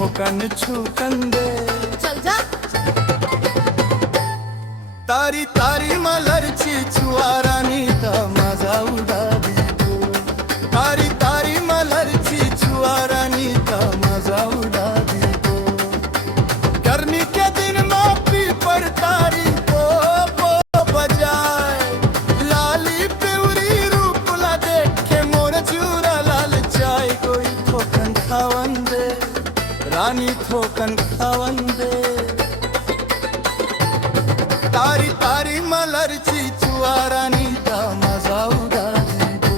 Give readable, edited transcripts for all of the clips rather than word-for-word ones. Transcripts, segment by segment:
ठोकन छुकन दे चल जा। तारी तारी मलरची छुआरानीचा माझा उडाली गो तारी तारी मलरची छुआरानीचा माझा उडाली गो गर्मी के दिन मापी पर तारी वो बजाए लाली पिवरी रूपला देखे मोर चूरा लाल चाय कोई ठोकन खावन दे रानी ठोकन खावन दे तारी तारी मलरची छुआरानीचा माझा उडाली गो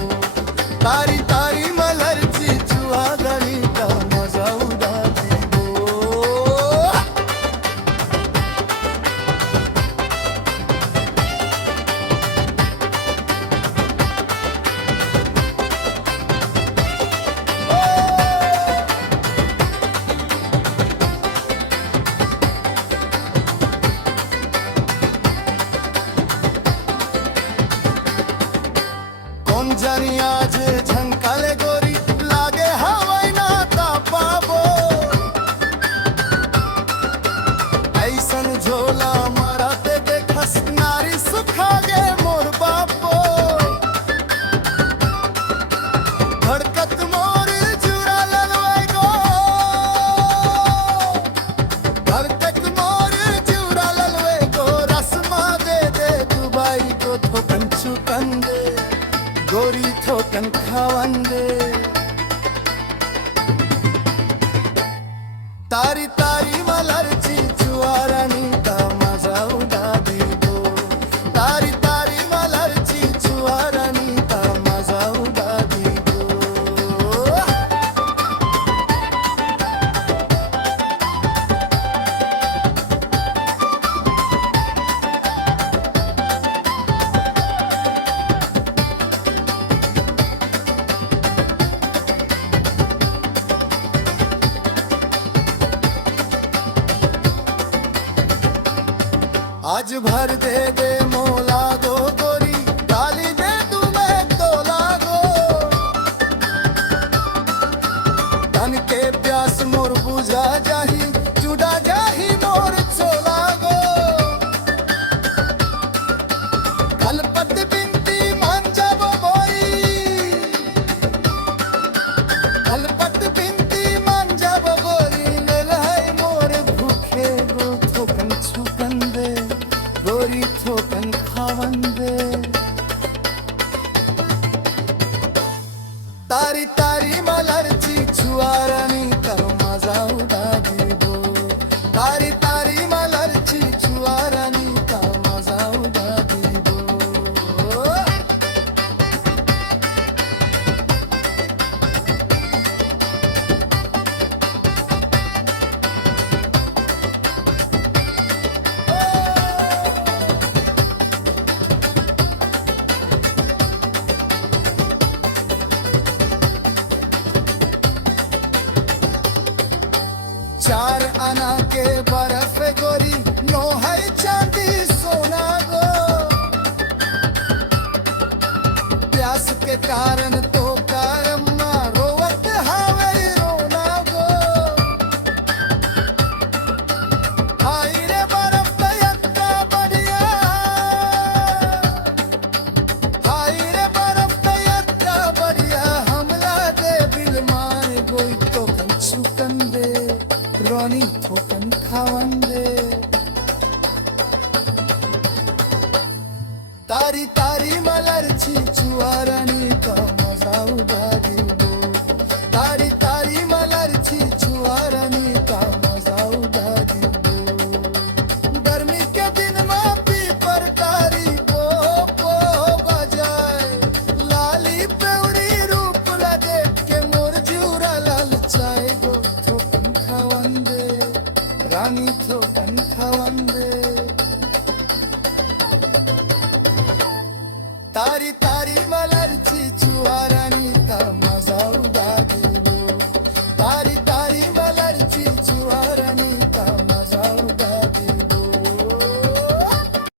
तारी तारी मलरची छुआरानीचा माझा उडाली गो जानी आज झंकाले गोरी लागे हवाई ना तापाबो ऐसन झोला मारा ते देखस नारी सुखा गे मोर बापो धड़कत मोर चुरा ललवाई गो धड़कत मोर चुरा ललवाई गो रस्मा दे दे दुबाई को ठोकन छुकन दे गोरी ठोकन खावन दे तारी तारी मलरची छुआरानीचा माझा उडाली गो तारी तारी मलरची छुआरानीचा माझा उडाली गो आज भर दे दे मोला गो गोरी डाली दे तू मैं तोला गो धन के प्यास मोर बुझा जाही जुड़ा जाही मोर चोला गो कलपत बिनती मान जाबो बोई कलपत बिनती मान जाबो गोरी ले लहाई मोर भूखे गो ठोकन छुकन दे गोरी ठोकन खावन दे तारी तारी मलरची छुआरानीचा माझा उडाली गो तारी तारी मलरची छुआरानीचा माझा उडाली गो चार आना के बर्फ गोरी नो है चांदी सोना गो प्यास के कारण तो कारम्मा रोवत हावे रोना गो हाय रे बर्फ तयक्का बढ़िया हाय रे बर्फ तयक्का बढ़िया हमला दे बिल मार गोई तो छुकन दे रानी ठोकन खावन दे तारी तारी मलरची छुआरानीचा माझा उडाली गो तारी तारी मलरची छुआरानीचा माझा उडाली गो गर्मी के दिन मापी पर तारी पो बजाए लाली पेवरी रूपला देख के मोर जूरा लाल चाय गो ठोकन खावन दे रानी ठोकन खावन दे तारी तारी मलरची छुआरानीचा माझा उडाली